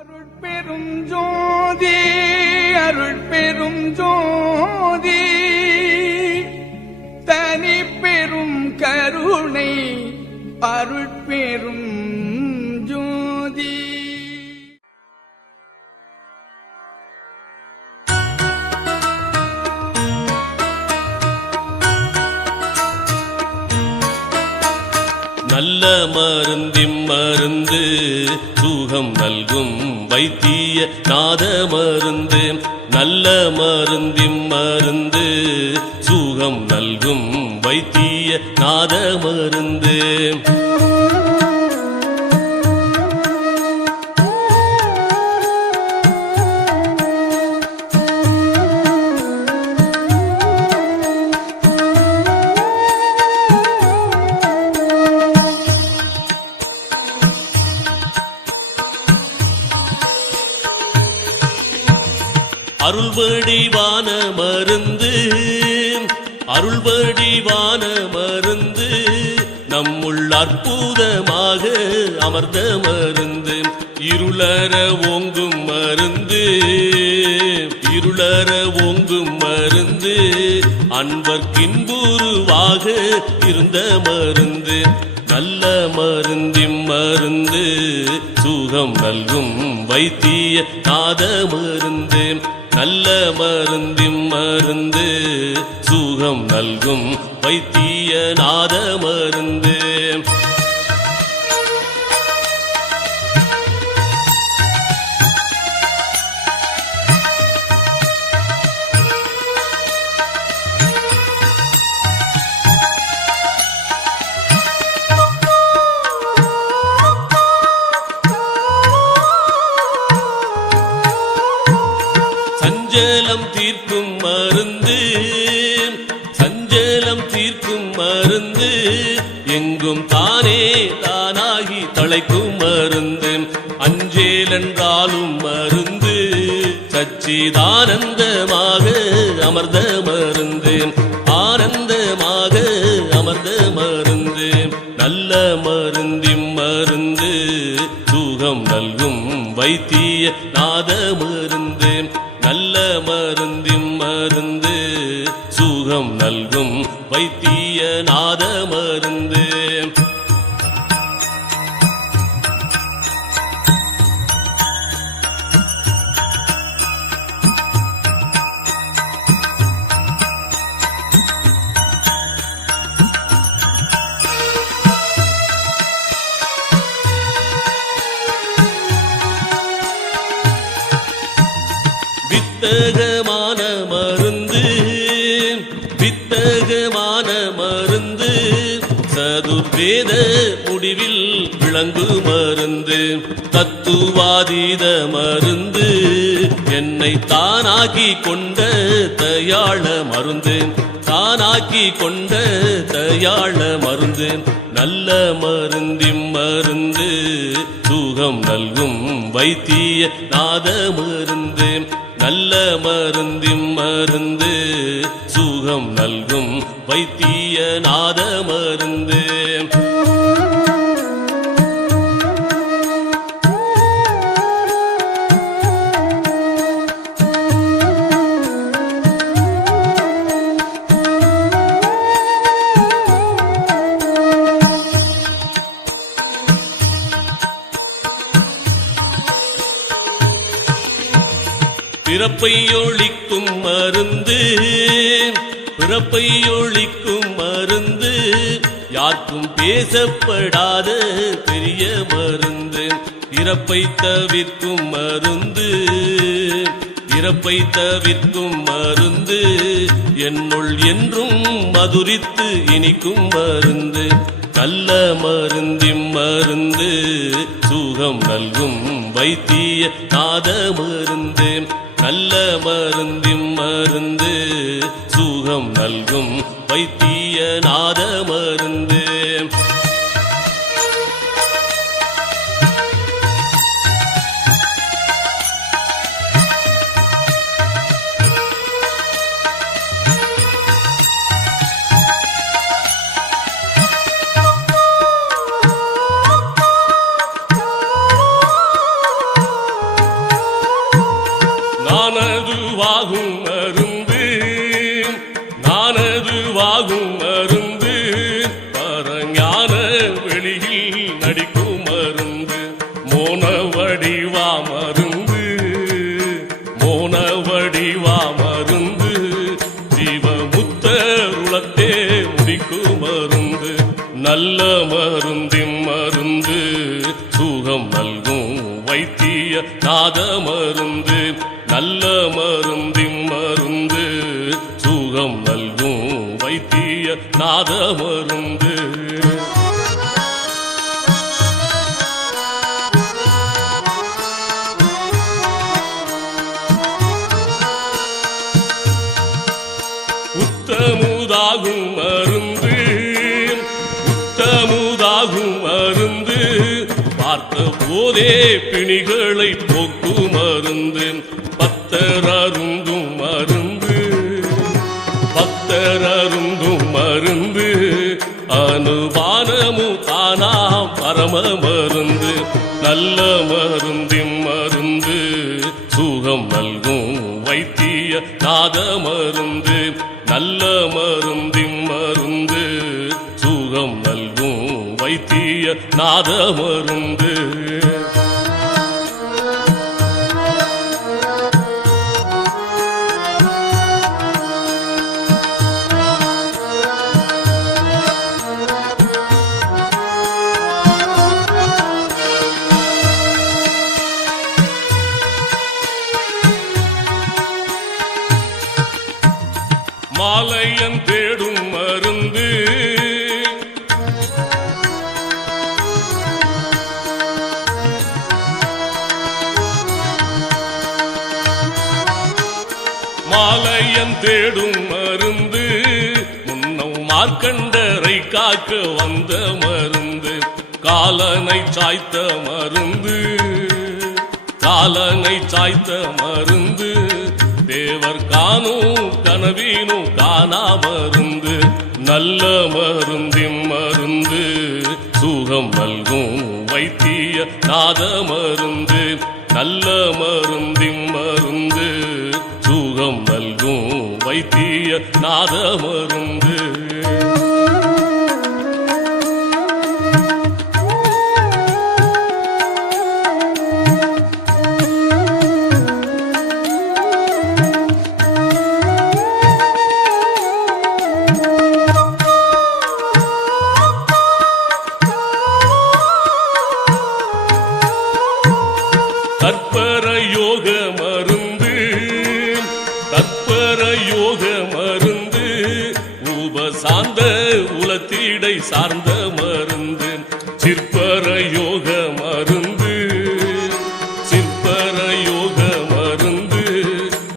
அருட்பெரும் ஜோதி அருட்பெரும் ஜோதி தனி பெரும் கருணை அருட்பெரும் ஜோதி. நல்ல மருந்திம் மருந்து சுகம் நல்கும் வைத்திய நாத மருந்து. நல்ல மருந்திம் மருந்து சுகம் நல்கும் வைத்திய நாத மருந்து. அருள்வடிவான மருந்து அருள்வடிவான மருந்து நம்முள் அற்புதமாக அமர்ந்த மருந்து. இருளற ஓங்கும் மருந்து இருளற ஓங்கும் மருந்து அன்பர்க்கின்புருவாக இருந்த மருந்து. நல்ல மருந்திம் மருந்து சுகம் நல்கும் வைத்திய நாத மருந்து. நல்ல மருந்திம் மருந்து சுகம் நல்கும் வைத்திய நாத மருந்து. சஞ்சலம் தீர்க்கும் மருந்து சஞ்சலம் தீர்க்கும் மருந்து எங்கும் தானே தானாகி தழைக்கும் மருந்து. அஞ்சேல் என்றாலும் மருந்து சச்சிதானந்தமாக அமர்ந்த மருந்து. ஆனந்தமாக அமர்ந்த மருந்து. நல்ல மருந்திம் மருந்து சுகம் நல்கும் வைத்திய நாத மருந்து. நல்ல மருந்திம் மருந்து சுகம் நல்கும் வைத்திய நாத மருந்து. வித்தகமான மருந்து வித்தகமான மருந்து சதுர்வேத முடிவில் விளங்கு மருந்து. தத்துவாதீத மருந்து என்னை தானாக்கி கொண்ட தயாள மருந்து. தானாக்கி கொண்ட தயாள மருந்து. நல்ல மருந்திம் மருந்து சுகம் நல்கும் வைத்திய நாத மருந்து. நல்ல மருந்திம் மருந்து சுகம் நல்கும் வைத்திய நாத மருந்து. பிறப்பை ஒழிக்கும் மருந்து பிறப்பை ஒழிக்கும் மருந்து யாருக்கும் பேசப்படாத பெரிய மருந்து. இறப்பை தவிர்க்கும் மருந்து இறப்பை தவிர்க்கும் மருந்து என்னுள் என்றும் மதுரித்து இனிக்கும் மருந்து. நல்ல மருந்திம் மருந்து சுகம் நல்கும் வைத்திய நாத மருந்து. நல்ல மருந்திம் மருந்து சுகம் நல்கும் வைத்திய நாத மருந்து. வாகும் மருந்து நானது வாகும் மருந்து பரஞான வெளியில் நடிக்கும் மருந்து மோன வடிவா மருந்து மோன வடிவா மருந்து ஜீவமுத்தருளத்தே முடிக்கும் மருந்து நல்ல மருந்தின் மருந்து சுகம் நல்கும் வைத்திய நாத மருந்து நல்ல மருந்தின் மருந்து சுகம் நல்கும் வைத்திய நாத மருந்து உத்தமுதாகும் மருந்து உத்தமுதாகும் மருந்து பார்த்த போதே பிணிகளை போக்கும் மருந்து பத்தர் அருந்தும் மருந்து பக்தர் அருந்தும் மருந்து அனுபானமு தானா பரம மருந்து நல்ல மருந்தின் மருந்து சுகம் நல்கும் வைத்திய நாத மருந்து நல்ல மருந்தின் மருந்து சுகம் நல்கும் வைத்திய நாத மருந்து மாலையன் தேடும் மருந்து மாலையன் தேடும் மருந்து முன்னம் மார்க்கண்டரை காக்க வந்த மருந்து காலனை சாய்த்த மருந்து காலனை சாய்த்த மருந்து தேவர் காணும் கனவீனும் காணா மருந்து நல்ல மருந்தின் மருந்து சுகம் நல்கும் வைத்திய நாத மருந்து நல்ல மருந்தின் மருந்து சுகம் நல்கும் வைத்திய நாத மருந்து தற்பர யோக மருந்து தற்பர யோக மருந்து உபசார்ந்த உலத்தீடை சார்ந்த மருந்து